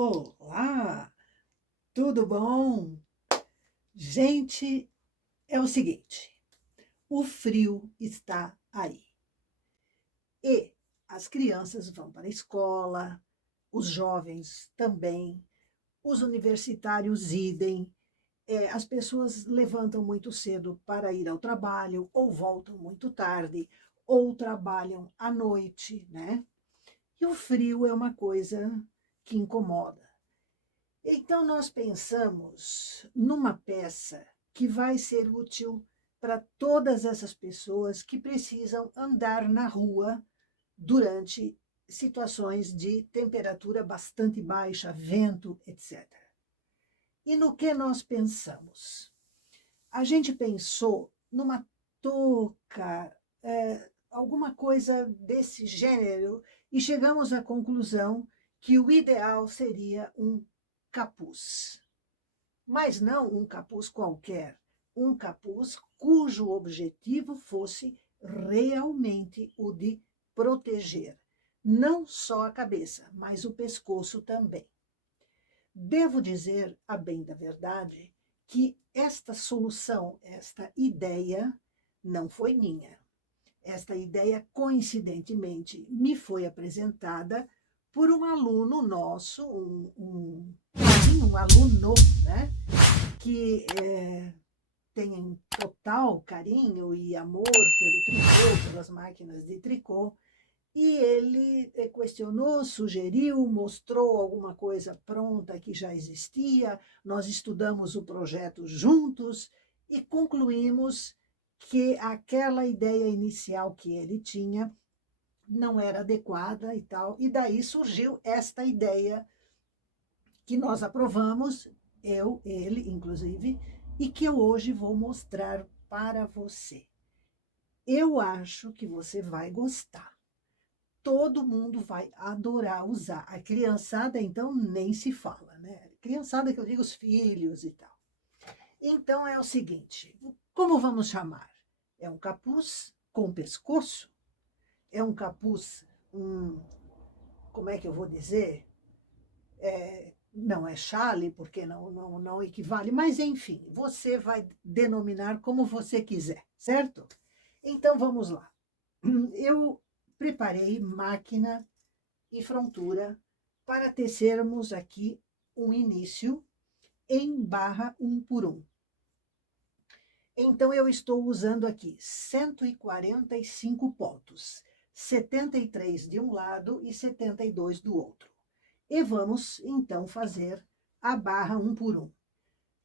Olá, tudo bom? Gente, é o seguinte, o frio está aí e as crianças vão para a escola, os jovens também, os universitários idem, as pessoas levantam muito cedo para ir ao trabalho ou voltam muito tarde ou trabalham à noite, né? E o frio é uma coisa que incomoda. Então, nós pensamos numa peça que vai ser útil para todas essas pessoas que precisam andar na rua durante situações de temperatura bastante baixa, vento, etc. E no que nós pensamos? A gente pensou numa touca, alguma coisa desse gênero, e chegamos à conclusão que o ideal seria um capuz. Mas não um capuz qualquer, um capuz cujo objetivo fosse realmente o de proteger não só a cabeça, mas o pescoço também. Devo dizer, a bem da verdade, que esta solução, esta ideia, não foi minha. Esta ideia, coincidentemente, me foi apresentada por um aluno nosso, um aluno, né, que tem total carinho e amor pelo tricô, pelas máquinas de tricô, e ele questionou, sugeriu, mostrou alguma coisa pronta que já existia, nós estudamos o projeto juntos e concluímos que aquela ideia inicial que ele tinha não era adequada e tal, e daí surgiu esta ideia que nós aprovamos, eu, ele, inclusive, e que eu hoje vou mostrar para você. Eu acho que você vai gostar. Todo mundo vai adorar usar. A criançada, então, nem se fala, né? Criançada que eu digo os filhos e tal. Então, é o seguinte, como vamos chamar? É um capuz com pescoço? É um capuz, como é que eu vou dizer? Não é chale, porque não equivale, mas enfim, você vai denominar como você quiser, certo? Então vamos lá. Eu preparei máquina e frontura para tecermos aqui um início em barra 1 por 1. Então eu estou usando aqui 145 pontos, 73 de um lado e 72 do outro. E vamos, então, fazer a barra 1 por 1.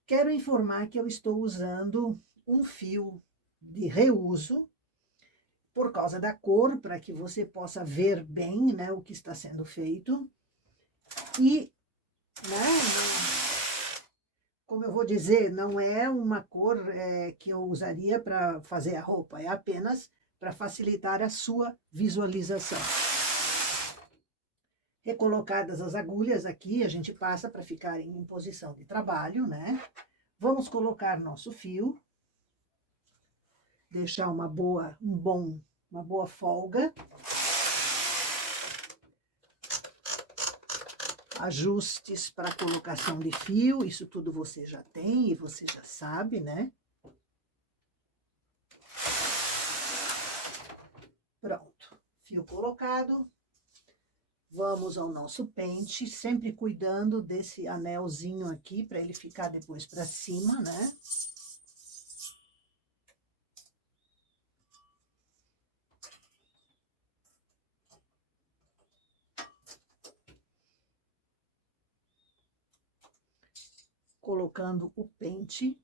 Quero informar que eu estou usando um fio de reuso, por causa da cor, para que você possa ver bem, né, o que está sendo feito. E, como eu vou dizer, não é uma cor que eu usaria para fazer a roupa, é apenas para facilitar a sua visualização. Recolocadas as agulhas aqui, a gente passa para ficar em posição de trabalho, né? Vamos colocar nosso fio, deixar uma boa folga. Ajustes para colocação de fio, isso tudo você já tem e você já sabe, né? Pronto, fio colocado. Vamos ao nosso pente, sempre cuidando desse anelzinho aqui, para ele ficar depois para cima, né? Colocando o pente.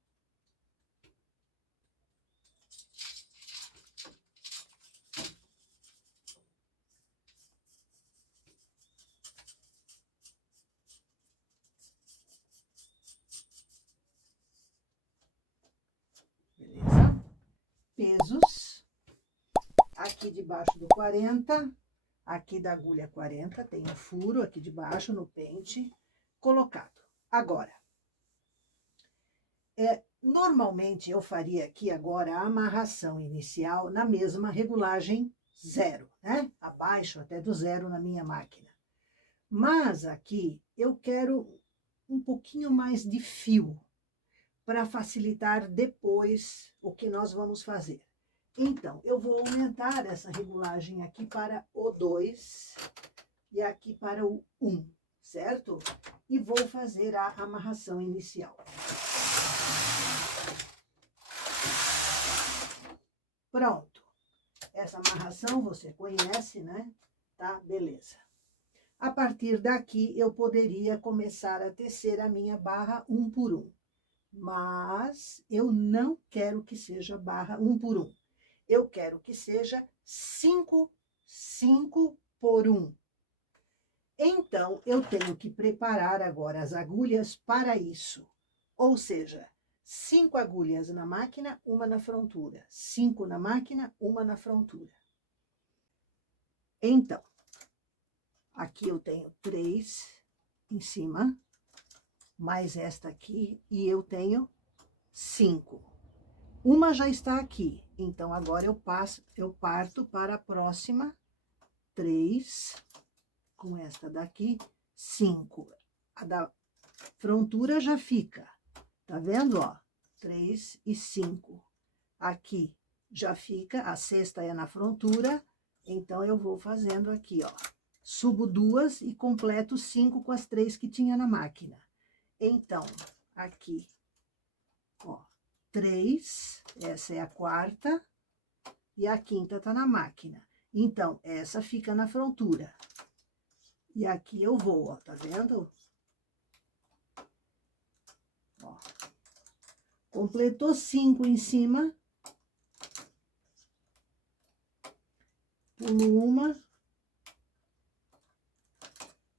Beleza? Pesos. Aqui debaixo do 40, aqui da agulha 40, tem um furo aqui debaixo no pente, colocado. Agora, normalmente eu faria aqui agora a amarração inicial na mesma regulagem 0, né? Abaixo até do 0 na minha máquina. Mas aqui eu quero um pouquinho mais de fio, para facilitar depois o que nós vamos fazer. Então, eu vou aumentar essa regulagem aqui para o 2 e aqui para o 1, certo? E vou fazer a amarração inicial. Pronto. Essa amarração você conhece, né? Tá? Beleza. A partir daqui, eu poderia começar a tecer a minha barra 1 por 1. Mas eu não quero que seja barra 1 por 1. Eu quero que seja 5 por 1. Então, eu tenho que preparar agora as agulhas para isso. Ou seja, 5 agulhas na máquina, uma na frontura. 5 na máquina, uma na frontura. Então, aqui eu tenho 3 em cima, mais esta aqui, e eu tenho 5. Uma já está aqui, então agora eu parto para a próxima, 3, com esta daqui, 5. A da frontura já fica, tá vendo, ó? 3 e 5. Aqui já fica, a sexta é na frontura, então eu vou fazendo aqui, ó. Subo 2 e completo 5 com as 3 que tinha na máquina. Então, aqui, ó. 3, essa é a quarta, e a quinta tá na máquina. Então, essa fica na frontura. E aqui eu vou, ó, tá vendo? Ó. Completou 5 em cima. Pulo uma.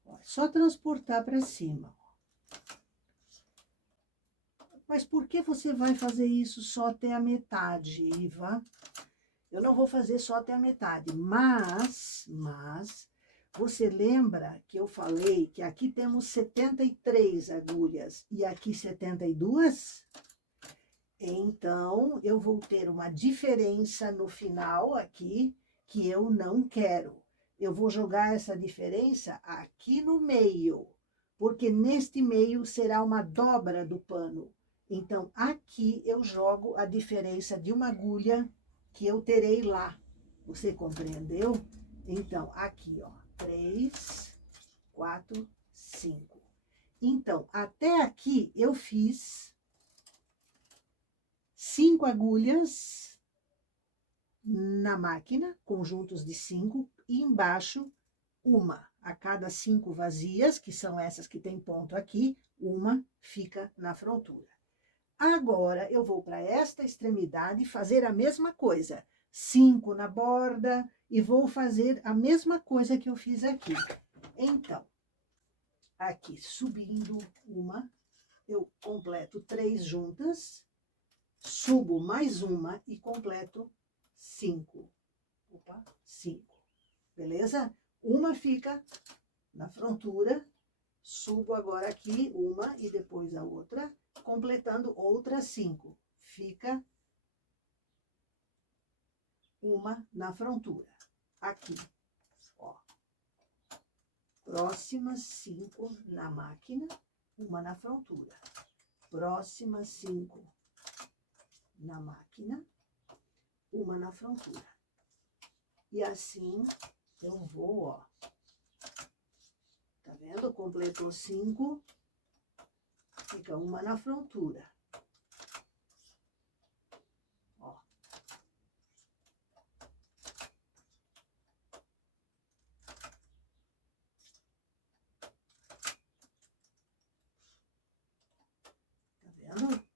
Ó, é só transportar para cima. Mas por que você vai fazer isso só até a metade, Iva? Eu não vou fazer só até a metade, mas você lembra que eu falei que aqui temos 73 agulhas e aqui 72? Então, eu vou ter uma diferença no final aqui que eu não quero. Eu vou jogar essa diferença aqui no meio, porque neste meio será uma dobra do pano. Então, aqui eu jogo a diferença de uma agulha que eu terei lá. Você compreendeu? Então, aqui, ó, 3, 4, 5. Então, até aqui eu fiz 5 agulhas na máquina, conjuntos de 5, e embaixo uma. A cada 5 vazias, que são essas que tem ponto aqui, uma fica na frontura. Agora, eu vou para esta extremidade fazer a mesma coisa. 5 na borda e vou fazer a mesma coisa que eu fiz aqui. Então, aqui subindo uma, eu completo 3 juntas, subo mais uma e completo 5. Opa, 5. Beleza? Uma fica na frontura, subo agora aqui uma e depois a outra, completando outras 5. Fica uma na frontura. Aqui, ó. Próximas 5 na máquina, uma na frontura. Próximas 5 na máquina, uma na frontura. E assim eu vou, ó. Tá vendo? Completou 5, fica uma na frontura. Ó. Tá vendo?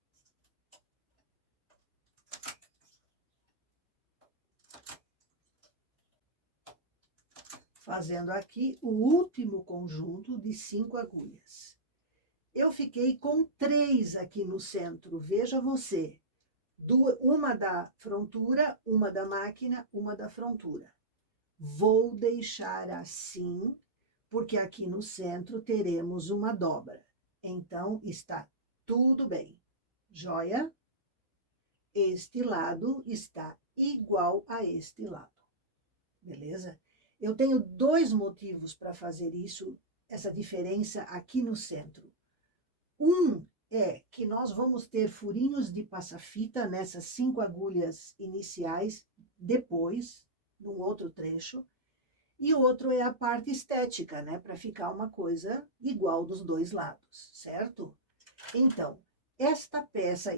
Fazendo aqui o último conjunto de 5 agulhas. Eu fiquei com 3 aqui no centro, veja você. Uma da frontura, uma da máquina, uma da frontura. Vou deixar assim, porque aqui no centro teremos uma dobra. Então, está tudo bem. Joia? Este lado está igual a este lado. Beleza? Eu tenho 2 motivos para fazer isso. essa diferença aqui no centro. É que nós vamos ter furinhos de passa-fita nessas 5 agulhas iniciais, depois, num outro trecho, e o outro é a parte estética, né, para ficar uma coisa igual dos dois lados, certo? Então, esta peça,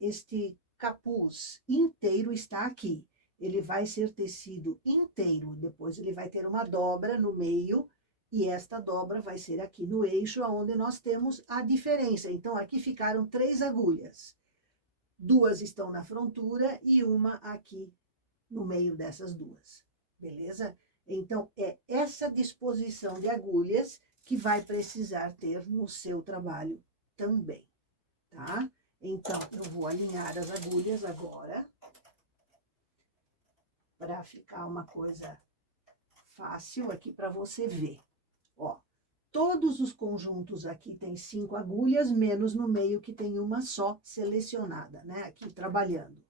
este capuz inteiro está aqui. Ele vai ser tecido inteiro, depois ele vai ter uma dobra no meio, e esta dobra vai ser aqui no eixo, onde nós temos a diferença. Então, aqui ficaram 3 agulhas. 2 estão na frontura e uma aqui no meio dessas 2. Beleza? Então, é essa disposição de agulhas que vai precisar ter no seu trabalho também, tá? Então, eu vou alinhar as agulhas agora, para ficar uma coisa fácil aqui para você ver. Ó, todos os conjuntos aqui tem 5 agulhas, menos no meio que tem uma só selecionada, né? Aqui trabalhando.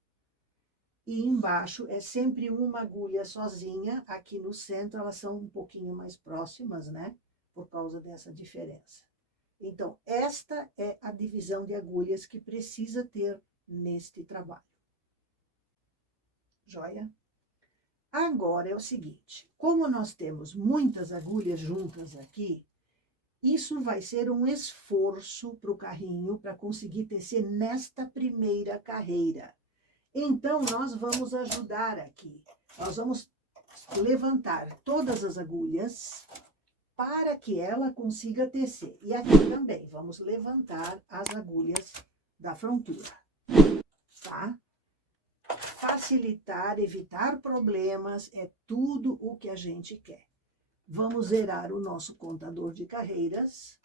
E embaixo é sempre uma agulha sozinha, aqui no centro elas são um pouquinho mais próximas, né? Por causa dessa diferença. Então, esta é a divisão de agulhas que precisa ter neste trabalho. Joia? Agora é o seguinte, como nós temos muitas agulhas juntas aqui, isso vai ser um esforço para o carrinho para conseguir tecer nesta primeira carreira. Então, nós vamos ajudar aqui. Nós vamos levantar todas as agulhas para que ela consiga tecer. E aqui também, vamos levantar as agulhas da frontura, tá? Facilitar, evitar problemas, é tudo o que a gente quer. Vamos zerar o nosso contador de carreiras,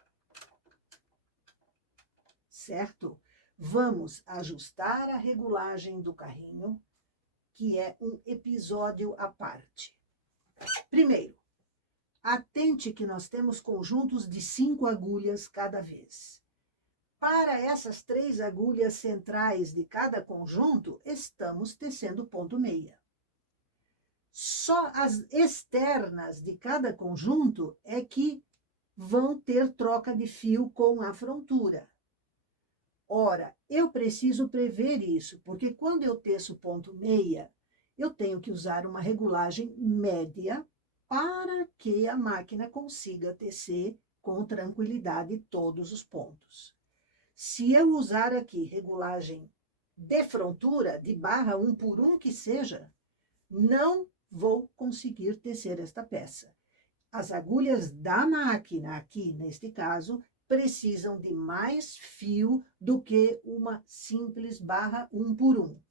certo? Vamos ajustar a regulagem do carrinho, que é um episódio à parte. Primeiro, atente que nós temos conjuntos de 5 agulhas cada vez. Para essas 3 agulhas centrais de cada conjunto, estamos tecendo ponto meia. Só as externas de cada conjunto é que vão ter troca de fio com a frontura. Ora, eu preciso prever isso, porque quando eu teço ponto meia, eu tenho que usar uma regulagem média para que a máquina consiga tecer com tranquilidade todos os pontos. Se eu usar aqui regulagem de frontura, de barra 1 por 1 que seja, não vou conseguir tecer esta peça. As agulhas da máquina, aqui neste caso, precisam de mais fio do que uma simples barra 1 por 1.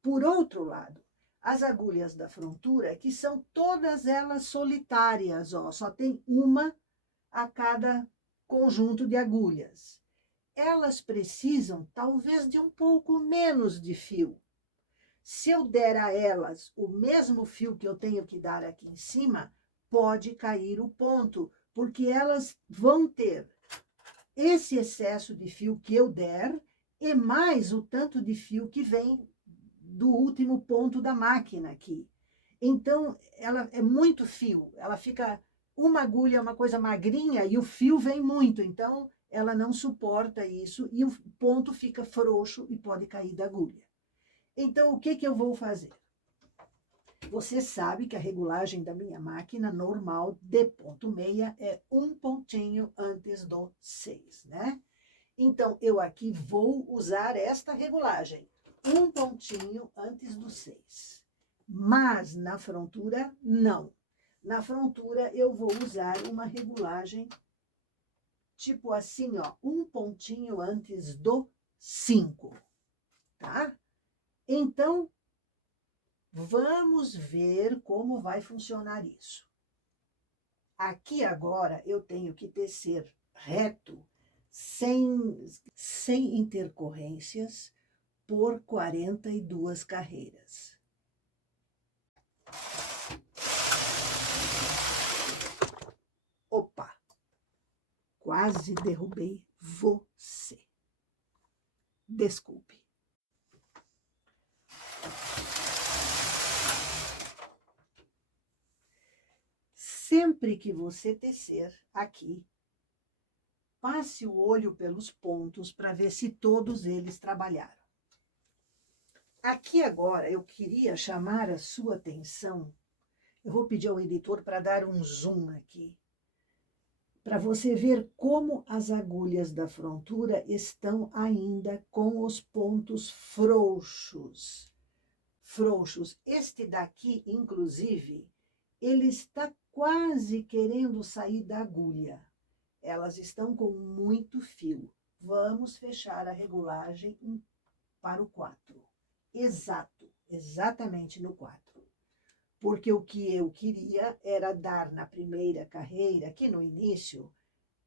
Por outro lado, as agulhas da frontura, que são todas elas solitárias, ó, só tem uma a cada conjunto de agulhas. Elas precisam, talvez, de um pouco menos de fio. Se eu der a elas o mesmo fio que eu tenho que dar aqui em cima, pode cair o ponto, porque elas vão ter esse excesso de fio que eu der e mais o tanto de fio que vem do último ponto da máquina aqui. Então, ela é muito fio, ela fica, uma agulha é uma coisa magrinha e o fio vem muito, então ela não suporta isso e o ponto fica frouxo e pode cair da agulha. Então, o que eu vou fazer? Você sabe que a regulagem da minha máquina normal de ponto meia é 1 pontinho antes do 6, né? Então, eu aqui vou usar esta regulagem, 1 pontinho antes do 6. Mas na frontura, não. Na frontura, eu vou usar uma regulagem tipo assim, ó, 1 pontinho antes do 5, tá? Então, vamos ver como vai funcionar isso. Aqui agora eu tenho que tecer reto, sem intercorrências, por 42 carreiras. Opa! Quase derrubei você. Desculpe. sempre que você tecer aqui, passe o olho pelos pontos para ver se todos eles trabalharam. Aqui agora eu queria chamar a sua atenção. Eu vou pedir ao editor para dar um zoom aqui, para você ver como as agulhas da frontura estão ainda com os pontos frouxos. Este daqui, inclusive, ele está quase querendo sair da agulha. Elas estão com muito fio. Vamos fechar a regulagem para o 4. Exatamente no 4. Porque o que eu queria era dar na primeira carreira, aqui no início,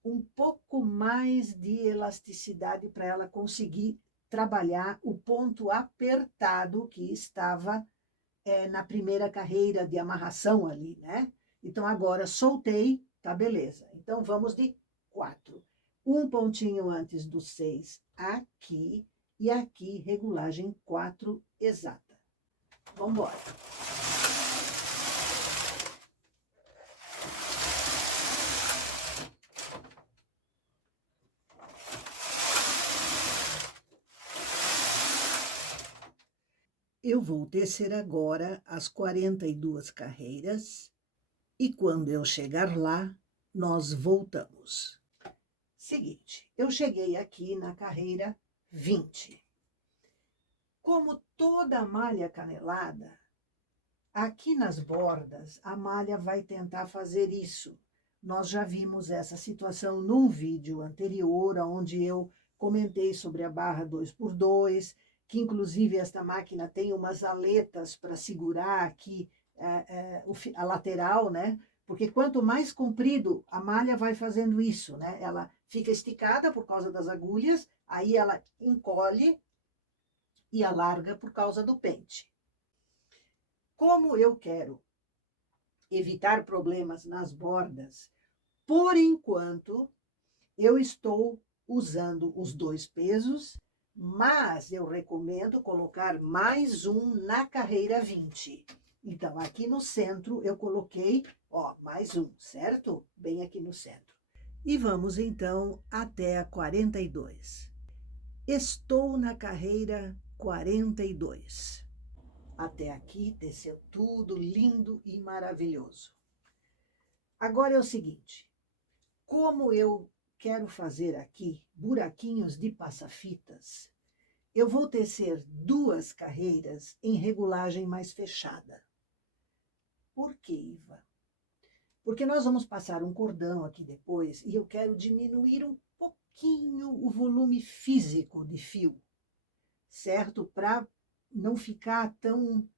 um pouco mais de elasticidade para ela conseguir trabalhar o ponto apertado que estava na primeira carreira de amarração ali, né? Então, agora soltei, tá beleza. Então, vamos de 4. Um pontinho antes do 6 aqui, e aqui, regulagem 4 exata. Vamos embora. Eu vou tecer agora as 42 carreiras e quando eu chegar lá, nós voltamos. Seguinte, eu cheguei aqui na carreira 20. Como toda malha canelada, aqui nas bordas, a malha vai tentar fazer isso. Nós já vimos essa situação num vídeo anterior, onde eu comentei sobre a barra 2x2, que inclusive esta máquina tem umas aletas para segurar aqui a lateral, né? Porque quanto mais comprido, a malha vai fazendo isso, né? Ela fica esticada por causa das agulhas, aí ela encolhe e alarga por causa do pente. Como eu quero evitar problemas nas bordas, por enquanto, eu estou usando os 2 pesos, mas eu recomendo colocar mais um na carreira 20. Então, aqui no centro, eu coloquei, ó, mais um, certo? Bem aqui no centro. E vamos, então, até a 42. Estou na carreira 42. Até aqui, teceu tudo lindo e maravilhoso. Agora é o seguinte, como eu quero fazer aqui buraquinhos de passa-fitas, eu vou tecer 2 carreiras em regulagem mais fechada. Por quê, Iva? Porque nós vamos passar um cordão aqui depois e eu quero diminuir um pouquinho o volume físico de fio, certo? Para não ficar tão...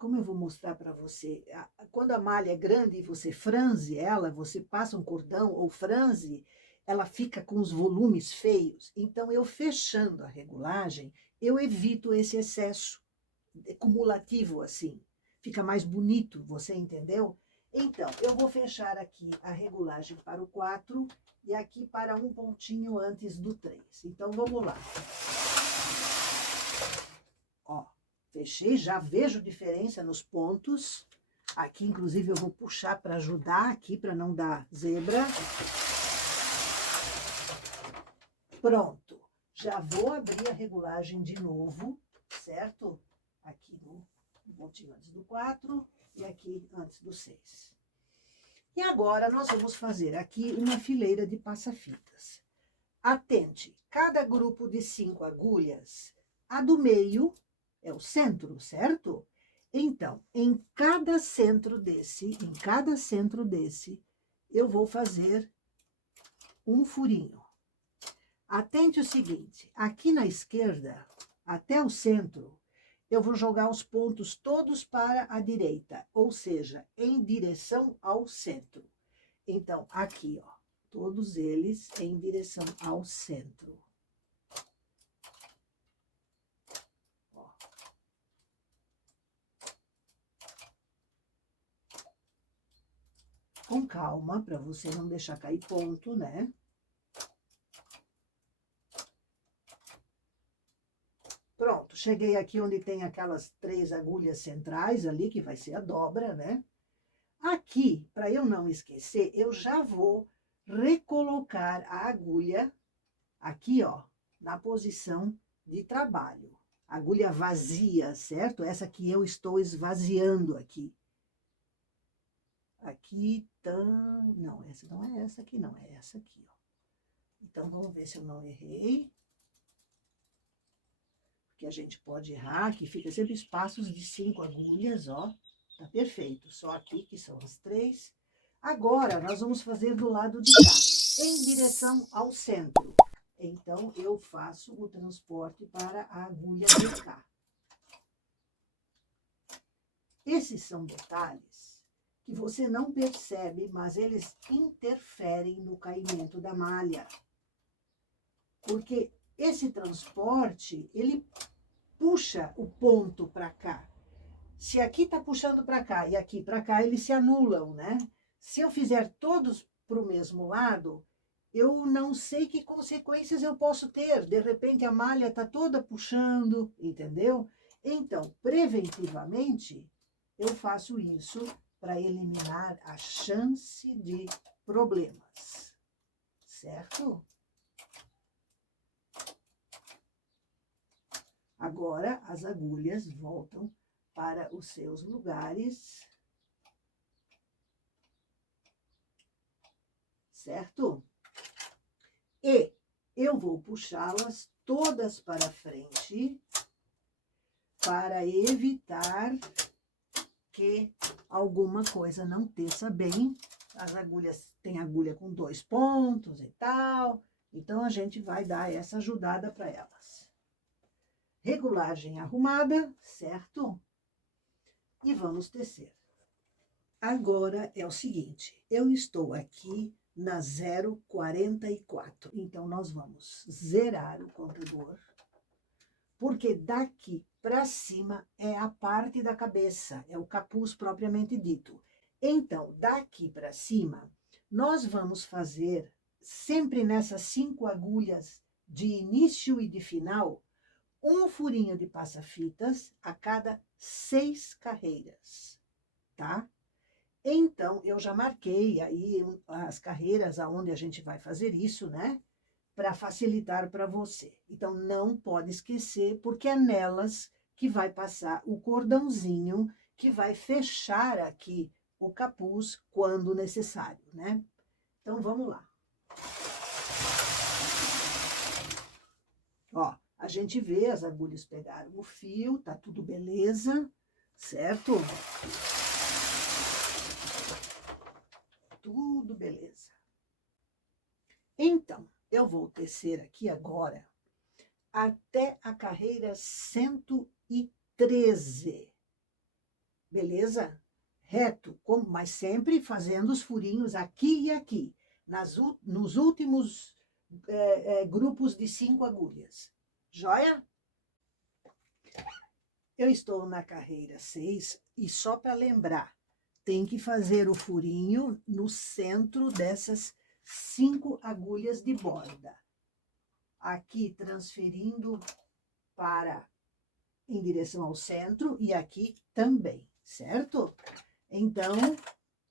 como eu vou mostrar para você? Quando a malha é grande e você franze ela, você passa um cordão ou franze, ela fica com os volumes feios. Então, eu fechando a regulagem, eu evito esse excesso cumulativo assim. Fica mais bonito, você entendeu? Então, eu vou fechar aqui a regulagem para o 4 e aqui para um pontinho antes do 3. Então, vamos lá. Ó, fechei, já vejo diferença nos pontos. Aqui, inclusive, eu vou puxar para ajudar aqui, para não dar zebra. Pronto. Já vou abrir a regulagem de novo, certo? Aqui no pontinho antes do 4 e aqui antes do 6. E agora, nós vamos fazer aqui uma fileira de passa-fitas. Atente, cada grupo de 5 agulhas, a do meio é o centro, certo? Então, em cada centro desse, eu vou fazer um furinho. Atente o seguinte, aqui na esquerda, até o centro, eu vou jogar os pontos todos para a direita, ou seja, em direção ao centro. Então, aqui, ó, todos eles em direção ao centro. Ó. Com calma, para você não deixar cair ponto, né? Pronto, cheguei aqui onde tem aquelas 3 agulhas centrais ali, que vai ser a dobra, né? Aqui, para eu não esquecer, eu já vou recolocar a agulha aqui, ó, na posição de trabalho. Agulha vazia, certo? Essa que eu estou esvaziando aqui. Aqui, não, essa não é essa aqui, não, é essa aqui, ó. Então, vamos ver se eu não errei. Porque a gente pode errar, que fica sempre espaços de 5 agulhas, ó. Tá perfeito, só aqui que são as 3. Agora, nós vamos fazer do lado de cá, em direção ao centro. Então, eu faço o transporte para a agulha de cá. Esses são detalhes que você não percebe, mas eles interferem no caimento da malha. Porque esse transporte, ele puxa o ponto para cá. Se aqui está puxando para cá e aqui para cá, eles se anulam, né? Se eu fizer todos para o mesmo lado, eu não sei que consequências eu posso ter. De repente, a malha está toda puxando, entendeu? Então, preventivamente, eu faço isso para eliminar a chance de problemas, certo? Agora, as agulhas voltam para os seus lugares, certo? E eu vou puxá-las todas para frente para evitar que alguma coisa não teça bem. As agulhas, tem agulha com 2 pontos e tal, então a gente vai dar essa ajudada para elas. Regulagem arrumada, certo? E vamos tecer. Agora é o seguinte, eu estou aqui na 0,44. Então, nós vamos zerar o contador, porque daqui para cima é a parte da cabeça, é o capuz propriamente dito. Então, daqui para cima, nós vamos fazer, sempre nessas 5 agulhas de início e de final, um furinho de passa-fitas a cada 6 carreiras, tá? Então, eu já marquei aí as carreiras aonde a gente vai fazer isso, né? Para facilitar para você. Então, não pode esquecer, porque é nelas que vai passar o cordãozinho que vai fechar aqui o capuz quando necessário, né? Então, vamos lá. Ó, a gente vê, as agulhas pegaram o fio, tá tudo beleza, certo? Tudo beleza. Então, eu vou tecer aqui agora até a carreira 113. Beleza? Reto, mas sempre fazendo os furinhos aqui e aqui, nos últimos grupos de 5 agulhas. Joia? Eu estou na carreira 6 e só para lembrar, tem que fazer o furinho no centro dessas 5 agulhas de borda. Aqui transferindo em direção ao centro e aqui também, certo? Então,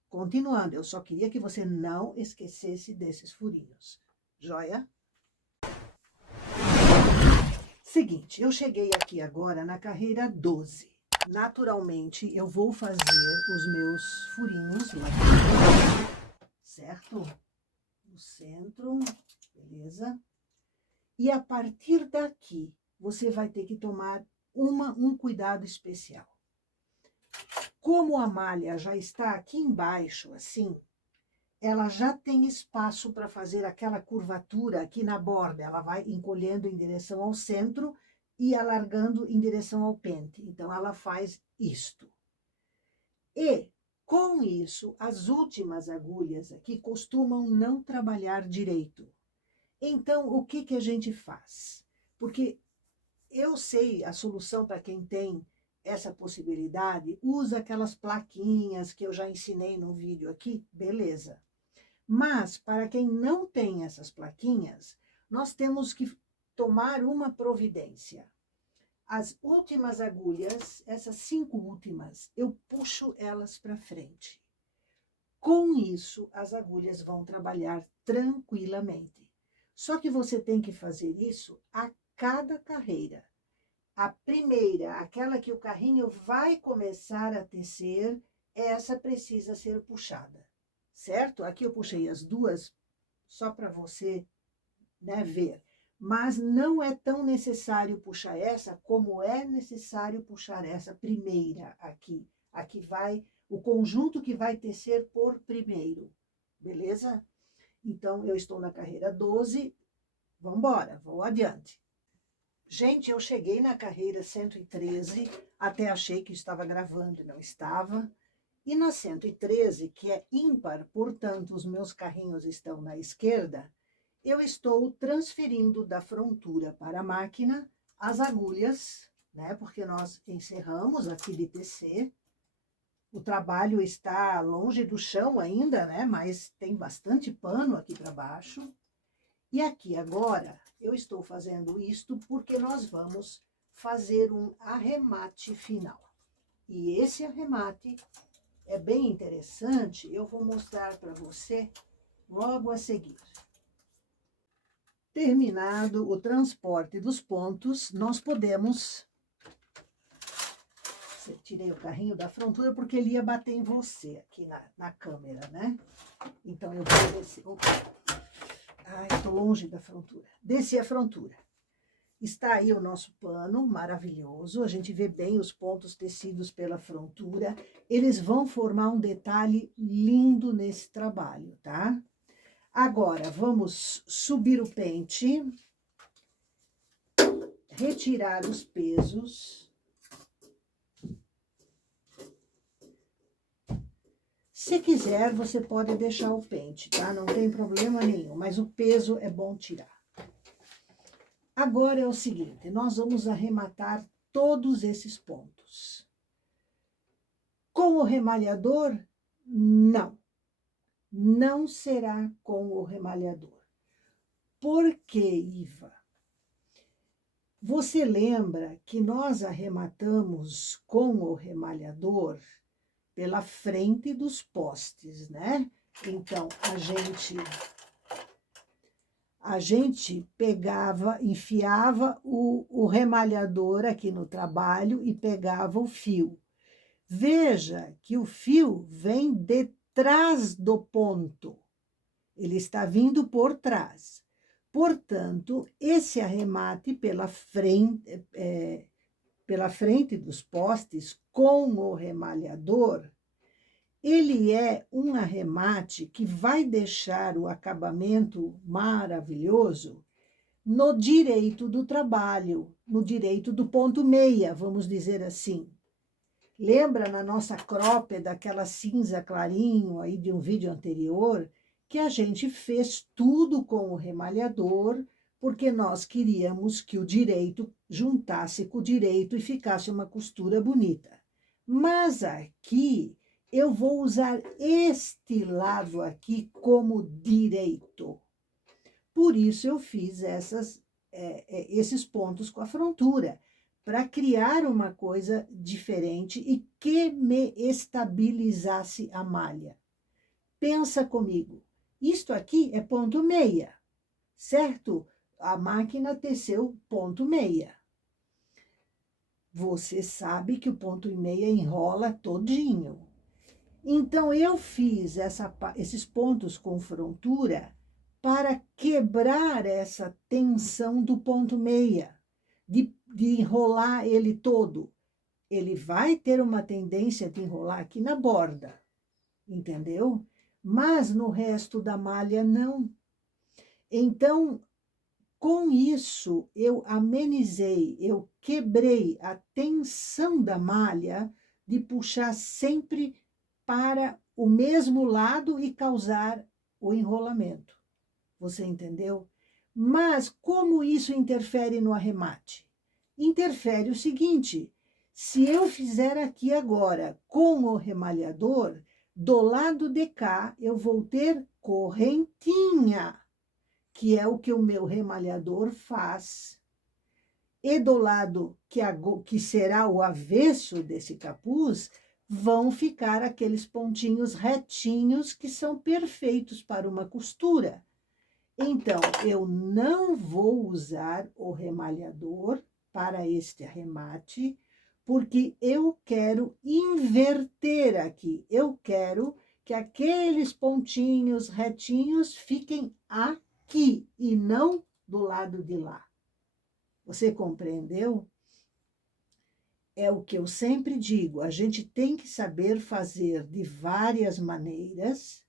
continuando, eu só queria que você não esquecesse desses furinhos. Joia? Seguinte, eu cheguei aqui agora na carreira 12. Naturalmente, eu vou fazer os meus furinhos lá dentro, certo? No centro, beleza? E a partir daqui, você vai ter que tomar um cuidado especial. Como a malha já está aqui embaixo, assim, ela já tem espaço para fazer aquela curvatura aqui na borda. Ela vai encolhendo em direção ao centro e alargando em direção ao pente. Então, ela faz isto. E, com isso, as últimas agulhas aqui costumam não trabalhar direito. Então, o que a gente faz? Porque eu sei a solução para quem tem essa possibilidade, usa aquelas plaquinhas que eu já ensinei no vídeo aqui, beleza. Mas, para quem não tem essas plaquinhas, nós temos que tomar uma providência. As últimas agulhas, essas 5 últimas, eu puxo elas para frente. Com isso, as agulhas vão trabalhar tranquilamente. Só que você tem que fazer isso a cada carreira. A primeira, aquela que o carrinho vai começar a tecer, essa precisa ser puxada, certo? Aqui eu puxei as duas só para você, né, ver. Mas não é tão necessário puxar essa como é necessário puxar essa primeira aqui. Aqui vai o conjunto que vai tecer por primeiro, beleza? Então, eu estou na carreira 12, vamos embora, vou adiante. Gente, eu cheguei na carreira 113, até achei que estava gravando e não estava. E na 113, que é ímpar, portanto, os meus carrinhos estão na esquerda, eu estou transferindo da frontura para a máquina as agulhas, né? Porque nós encerramos aqui de tecer. O trabalho está longe do chão ainda, né? Mas tem bastante pano aqui para baixo. E aqui agora eu estou fazendo isto porque nós vamos fazer um arremate final. E esse arremate é bem interessante, eu vou mostrar para você logo a seguir. Terminado o transporte dos pontos, nós podemos... Tirei o carrinho da frontura porque ele ia bater em você aqui na câmera, né? Então eu vou descer... Ai, estou longe da frontura. Desci a frontura. Está aí o nosso pano maravilhoso. A gente vê bem os pontos tecidos pela frontura. Eles vão formar um detalhe lindo nesse trabalho, tá? Agora, vamos subir o pente. Retirar os pesos. Se quiser, você pode deixar o pente, tá? Não tem problema nenhum, mas o peso é bom tirar. Agora é o seguinte, nós vamos arrematar todos esses pontos. Com o remalhador, não. Não será com o remalhador. Por que, Iva? Você lembra que nós arrematamos com o remalhador pela frente dos postes, né? Então, a gente pegava, enfiava o remalhador aqui no trabalho e pegava o fio. Veja que o fio vem detrás do ponto. Ele está vindo por trás. Portanto, esse arremate pela frente dos postes com o remalhador, ele é um arremate que vai deixar o acabamento maravilhoso no direito do trabalho, no direito do ponto meia, vamos dizer assim. Lembra na nossa cropped, daquela cinza clarinho aí de um vídeo anterior, que a gente fez tudo com o remalhador, porque nós queríamos que o direito juntasse com o direito e ficasse uma costura bonita. Mas aqui eu vou usar este lado aqui como direito. Por isso eu fiz esses pontos com a frontura, para criar uma coisa diferente e que me estabilizasse a malha. Pensa comigo, isto aqui é ponto meia, certo? A máquina teceu ponto meia. Você sabe que o ponto e meia enrola todinho. Então, eu fiz esses pontos com frontura para quebrar essa tensão do ponto meia, de enrolar ele todo. Ele vai ter uma tendência de enrolar aqui na borda, entendeu? Mas no resto da malha, não. Então, com isso, eu amenizei, eu quebrei a tensão da malha de puxar sempre para o mesmo lado e causar o enrolamento. Você entendeu? Mas como isso interfere no arremate? Interfere o seguinte, se eu fizer aqui agora com o remalhador, do lado de cá eu vou ter correntinha, que é o que o meu remalhador faz. E do lado que será o avesso desse capuz, vão ficar aqueles pontinhos retinhos que são perfeitos para uma costura. Então, eu não vou usar o remalhador para este arremate, porque eu quero inverter aqui. Eu quero que aqueles pontinhos retinhos fiquem aqui e não do lado de lá. Você compreendeu? É o que eu sempre digo, a gente tem que saber fazer de várias maneiras,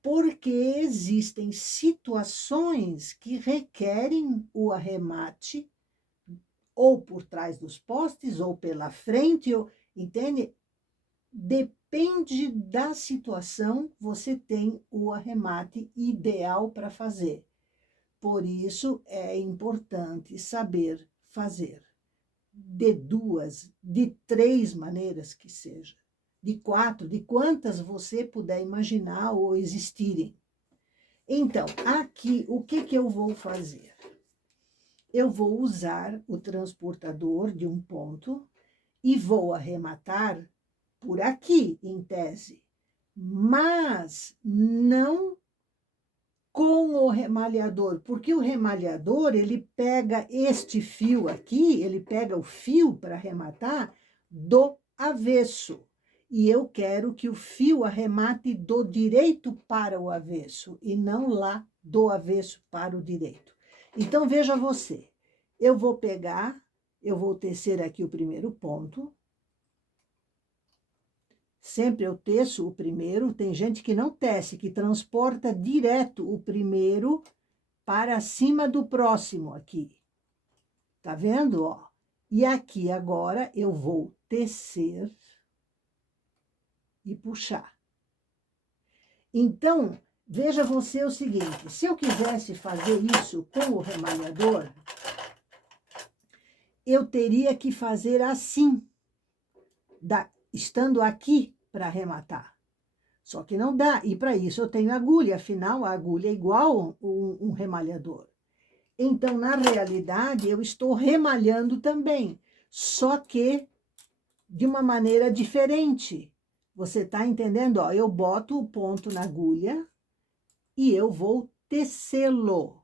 porque existem situações que requerem o arremate ou por trás dos postes ou pela frente, ou, entende? Depende da situação, você tem o arremate ideal para fazer. Por isso é importante saber fazer de duas, de três maneiras que seja, de quatro, de quantas você puder imaginar ou existirem. Então, aqui, o que que eu vou fazer? Eu vou usar o transportador de um ponto e vou arrematar por aqui, em tese, mas não com o remalhador, porque o remalhador, ele pega este fio aqui, ele pega o fio para arrematar do avesso. E eu quero que o fio arremate do direito para o avesso, e não lá do avesso para o direito. Então, veja você, eu vou pegar, eu vou tecer aqui o primeiro ponto. Sempre eu teço o primeiro, tem gente que não tece, que transporta direto o primeiro para cima do próximo aqui. Tá vendo, ó? E aqui agora eu vou tecer e puxar. Então, veja você o seguinte, se eu quisesse fazer isso com o remalhador, eu teria que fazer assim, estando aqui para arrematar. Só que não dá, e para isso eu tenho agulha, afinal a agulha é igual um remalhador. Então, na realidade, eu estou remalhando também, só que de uma maneira diferente. Você está entendendo? Ó, eu boto o ponto na agulha e eu vou tecê-lo.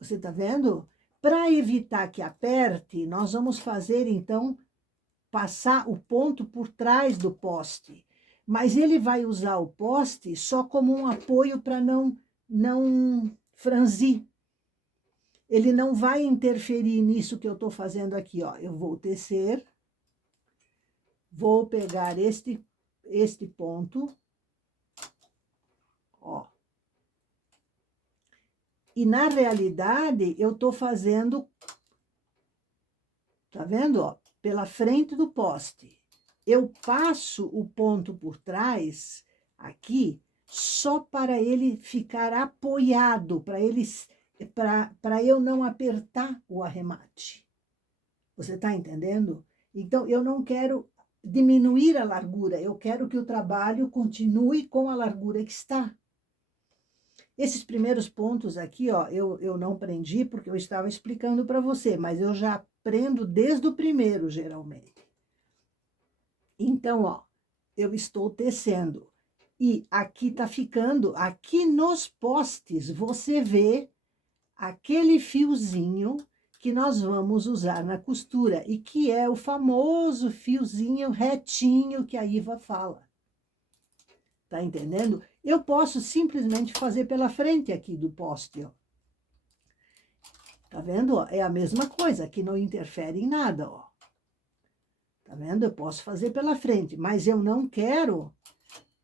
Você está vendo? Para evitar que aperte, nós vamos fazer, então, passar o ponto por trás do poste. Mas ele vai usar o poste só como um apoio para não franzir. Ele não vai interferir nisso que eu estou fazendo aqui, ó. Eu vou tecer, vou pegar este ponto, ó. E, na realidade, eu estou fazendo, tá vendo, ó? Pela frente do poste. Eu passo o ponto por trás, aqui, só para ele ficar apoiado, para eu não apertar o arremate. Você está entendendo? Então, eu não quero diminuir a largura, eu quero que o trabalho continue com a largura que está. Esses primeiros pontos aqui, ó, eu não prendi porque eu estava explicando para você, mas eu já prendo desde o primeiro, geralmente. Então, ó, eu estou tecendo. E aqui tá ficando, aqui nos postes, você vê aquele fiozinho que nós vamos usar na costura, e que é o famoso fiozinho retinho que a Iva fala. Tá entendendo? Eu posso simplesmente fazer pela frente aqui do poste, ó. Tá vendo? É a mesma coisa, aqui não interfere em nada, ó. Tá vendo? Eu posso fazer pela frente, mas eu não quero,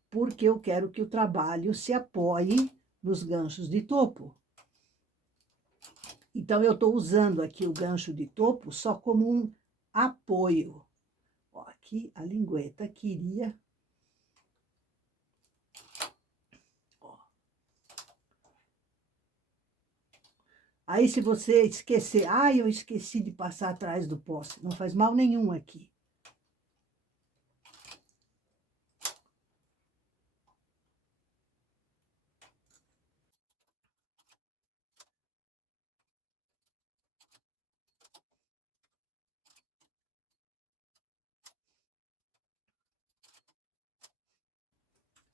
porque eu quero que o trabalho se apoie nos ganchos de topo. Então, eu estou usando aqui o gancho de topo só como um apoio. Ó, aqui a lingueta queria... Ó. Aí, se você esquecer... Ah, eu esqueci de passar atrás do poste. Não faz mal nenhum aqui.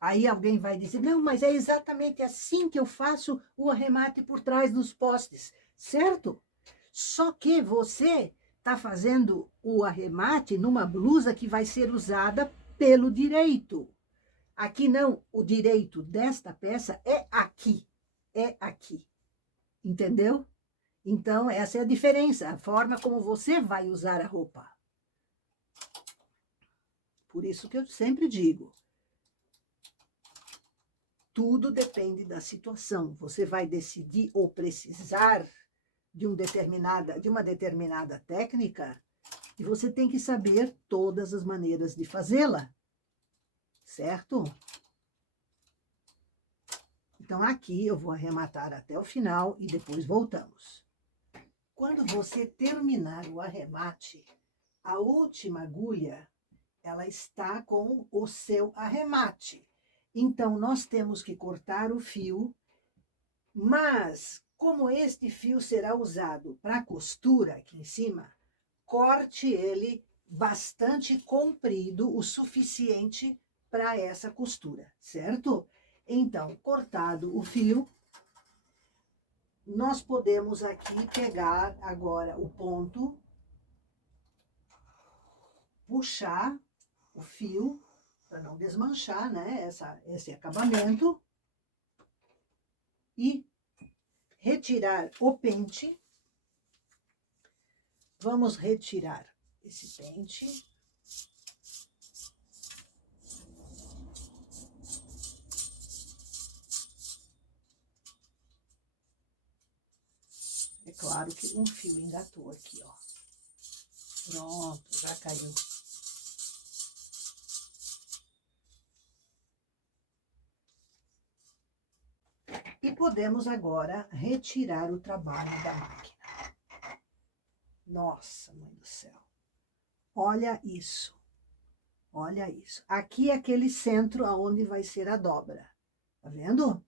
Aí alguém vai dizer, não, mas é exatamente assim que eu faço o arremate por trás dos postes, certo? Só que você está fazendo o arremate numa blusa que vai ser usada pelo direito. Aqui não, o direito desta peça é aqui, entendeu? Então, essa é a diferença, a forma como você vai usar a roupa. Por isso que eu sempre digo, tudo depende da situação. Você vai decidir ou precisar de uma determinada técnica e você tem que saber todas as maneiras de fazê-la, certo? Então, aqui eu vou arrematar até o final e depois voltamos. Quando você terminar o arremate, a última agulha, ela está com o seu arremate. Então, nós temos que cortar o fio, mas como este fio será usado para costura aqui em cima, corte ele bastante comprido, o suficiente para essa costura, certo? Então, cortado o fio, nós podemos aqui pegar agora o ponto, puxar o fio, para não desmanchar, né, esse acabamento, e retirar o pente. Vamos retirar esse pente. É claro que um fio engatou aqui, ó. Pronto, já caiu. E podemos agora retirar o trabalho da máquina. Nossa, mãe do céu. Olha isso. Olha isso. Aqui é aquele centro aonde vai ser a dobra. Tá vendo?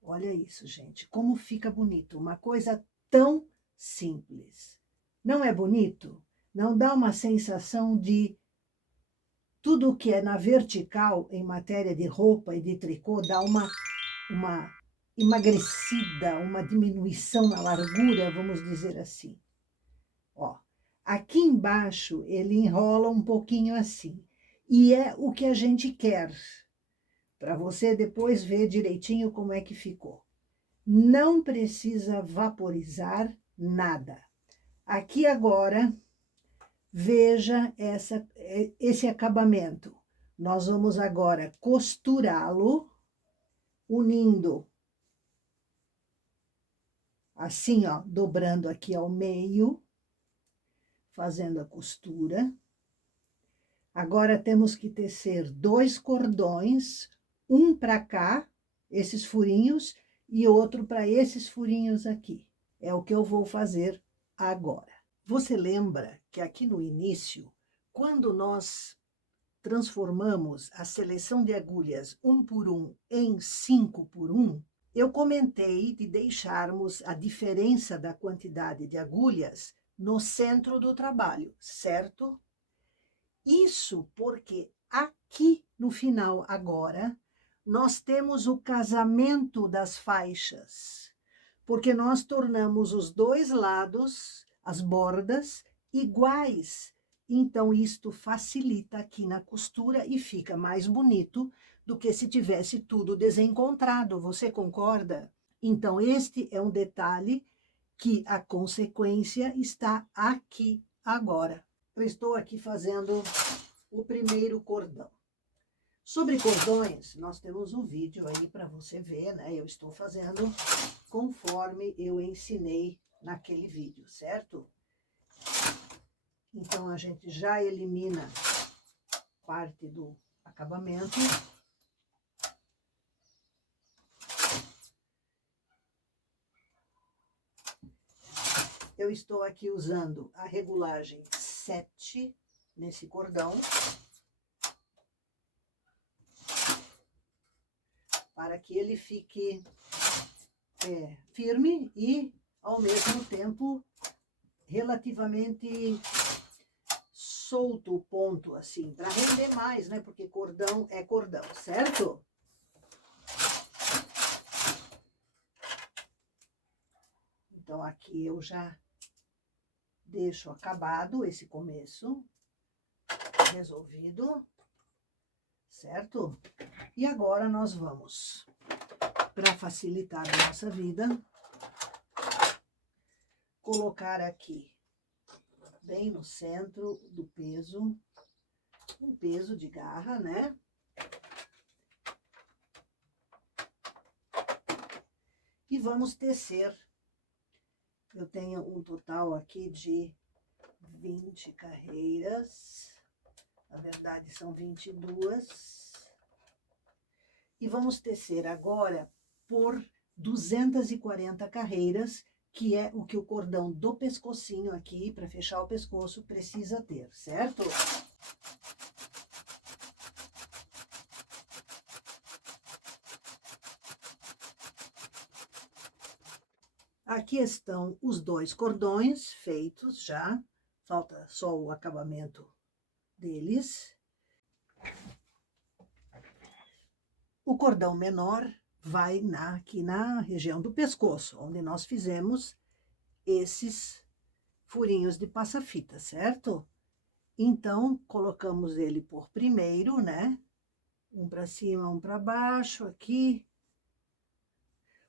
Olha isso, gente. Como fica bonito. Uma coisa tão simples. Não é bonito? Não dá uma sensação de tudo que é na vertical em matéria de roupa e de tricô dá uma emagrecida, uma diminuição na largura, vamos dizer assim. Ó, aqui embaixo ele enrola um pouquinho assim. E é o que a gente quer, para você depois ver direitinho como é que ficou. Não precisa vaporizar nada. Aqui agora, veja esse acabamento. Nós vamos agora costurá-lo, unindo assim, ó, dobrando aqui ao meio, fazendo a costura. Agora temos que tecer 2 cordões, um para cá, esses furinhos, e outro para esses furinhos aqui. É o que eu vou fazer agora. Você lembra que aqui no início, quando nós transformamos a seleção de agulhas 1 por 1 em 5 por 1, eu comentei de deixarmos a diferença da quantidade de agulhas no centro do trabalho, certo? Isso porque aqui no final agora, nós temos o casamento das faixas, porque nós tornamos os dois lados, as bordas, iguais. Então, isto facilita aqui na costura e fica mais bonito do que se tivesse tudo desencontrado. Você concorda? Então, este é um detalhe que a consequência está aqui agora. Eu estou aqui fazendo o primeiro cordão. Sobre cordões, nós temos um vídeo aí para você ver, né? Eu estou fazendo conforme eu ensinei naquele vídeo, certo? Então, a gente já elimina parte do acabamento. Eu estou aqui usando a regulagem 7 nesse cordão, para que ele fique firme e, ao mesmo tempo, relativamente solto o ponto assim, para render mais, né? Porque cordão é cordão, certo? Então, aqui eu já deixo acabado esse começo, resolvido, certo? E agora nós vamos, para facilitar a nossa vida, colocar aqui, bem no centro do peso, um peso de garra, né? E vamos tecer. Eu tenho um total aqui de 20 carreiras, na verdade são 22. E vamos tecer agora por 240 carreiras, que é o que o cordão do pescocinho aqui, para fechar o pescoço, precisa ter, certo? Aqui estão os 2 cordões feitos já, falta só o acabamento deles. O cordão menor vai aqui na região do pescoço, onde nós fizemos esses furinhos de passa-fita, certo? Então, colocamos ele por primeiro, né? Um para cima, um para baixo, aqui.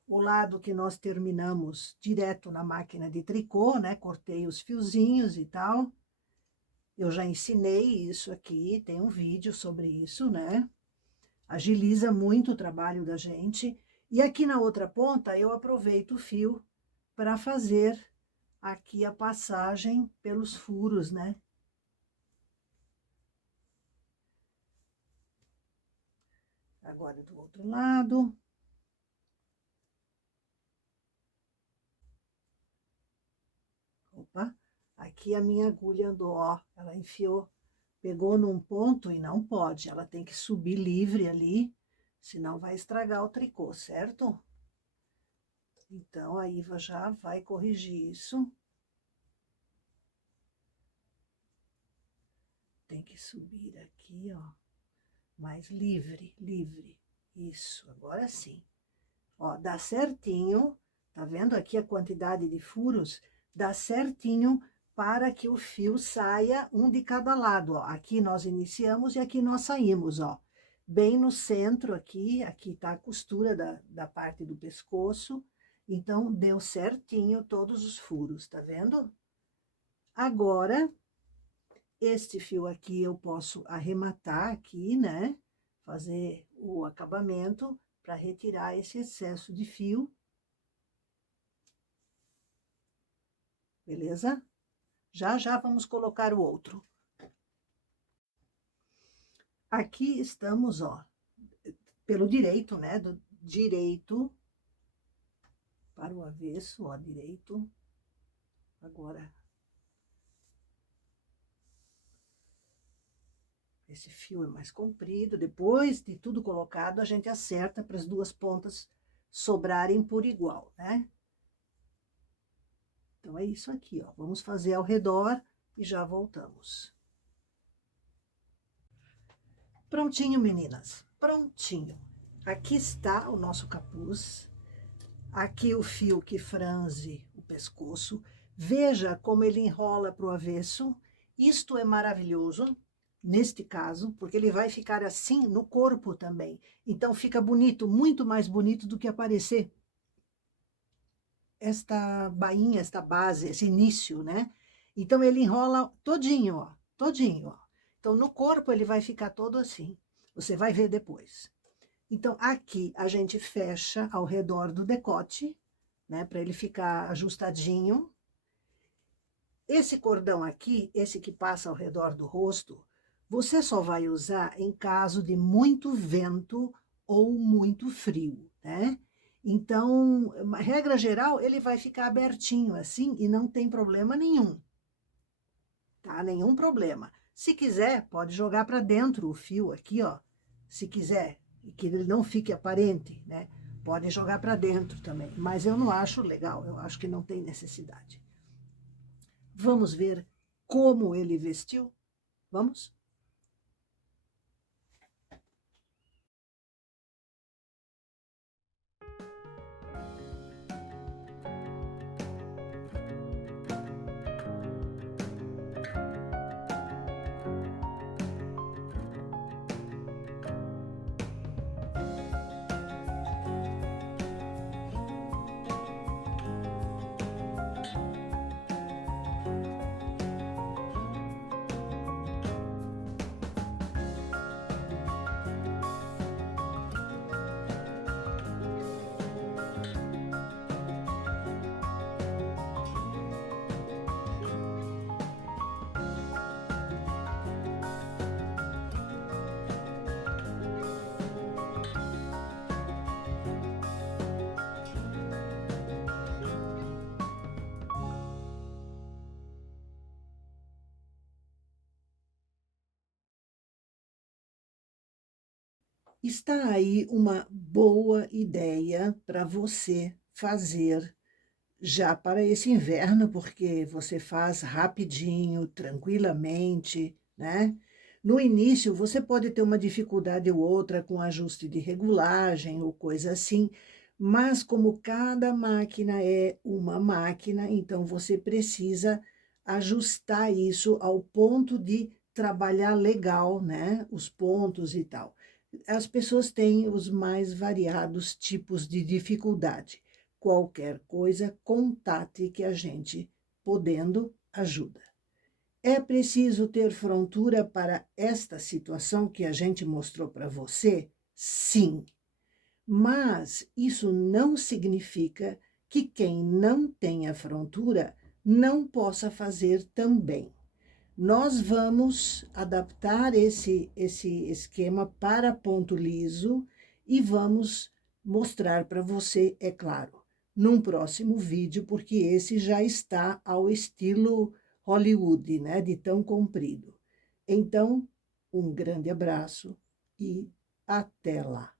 O lado que nós terminamos direto na máquina de tricô, né? Cortei os fiozinhos e tal. Eu já ensinei isso aqui, tem um vídeo sobre isso, né? Agiliza muito o trabalho da gente. E aqui na outra ponta, eu aproveito o fio para fazer aqui a passagem pelos furos, né? Agora do outro lado. Opa, aqui a minha agulha andou, ó, ela enfiou, pegou num ponto e não pode, ela tem que subir livre ali, senão vai estragar o tricô, certo? Então, a Iva já vai corrigir isso. Tem que subir aqui, ó, mais livre, livre. Isso, agora sim. Ó, dá certinho, tá vendo aqui a quantidade de furos? Dá certinho para que o fio saia um de cada lado, ó. Aqui nós iniciamos e aqui nós saímos, ó. Bem no centro aqui tá a costura da parte do pescoço. Então, deu certinho todos os furos, tá vendo? Agora, este fio aqui eu posso arrematar aqui, né? Fazer o acabamento para retirar esse excesso de fio. Beleza? Já já vamos colocar o outro. Aqui estamos, ó, pelo direito, né? Do direito para o avesso, ó, direito. Agora, esse fio é mais comprido. Depois de tudo colocado, a gente acerta para as duas pontas sobrarem por igual, né? Então, é isso aqui, ó. Vamos fazer ao redor e já voltamos. Prontinho, meninas. Prontinho. Aqui está o nosso capuz. Aqui o fio que franze o pescoço. Veja como ele enrola para o avesso. Isto é maravilhoso, neste caso, porque ele vai ficar assim no corpo também. Então, fica bonito, muito mais bonito do que aparecer esta bainha, esta base, esse início, né? Então, ele enrola todinho, ó, todinho, ó. Então, no corpo ele vai ficar todo assim. Você vai ver depois. Então, aqui a gente fecha ao redor do decote, né? Para ele ficar ajustadinho. Esse cordão aqui, esse que passa ao redor do rosto, você só vai usar em caso de muito vento ou muito frio, né? Então, regra geral, ele vai ficar abertinho assim e não tem problema nenhum, tá? Nenhum problema. Se quiser, pode jogar para dentro o fio aqui, ó. Se quiser, e que ele não fique aparente, né? Pode jogar para dentro também. Mas eu não acho legal, eu acho que não tem necessidade. Vamos ver como ele vestiu? Vamos? Está aí uma boa ideia para você fazer já para esse inverno, porque você faz rapidinho, tranquilamente, né? No início, você pode ter uma dificuldade ou outra com ajuste de regulagem ou coisa assim, mas como cada máquina é uma máquina, então você precisa ajustar isso ao ponto de trabalhar legal, né? Os pontos e tal. As pessoas têm os mais variados tipos de dificuldade. Qualquer coisa, contate que a gente, podendo, ajuda. É preciso ter frontura para esta situação que a gente mostrou para você? Sim. Mas isso não significa que quem não tenha frontura não possa fazer também. Nós vamos adaptar esse esquema para ponto liso e vamos mostrar para você, é claro, num próximo vídeo, porque esse já está ao estilo Hollywood, né, de tão comprido. Então, um grande abraço e até lá.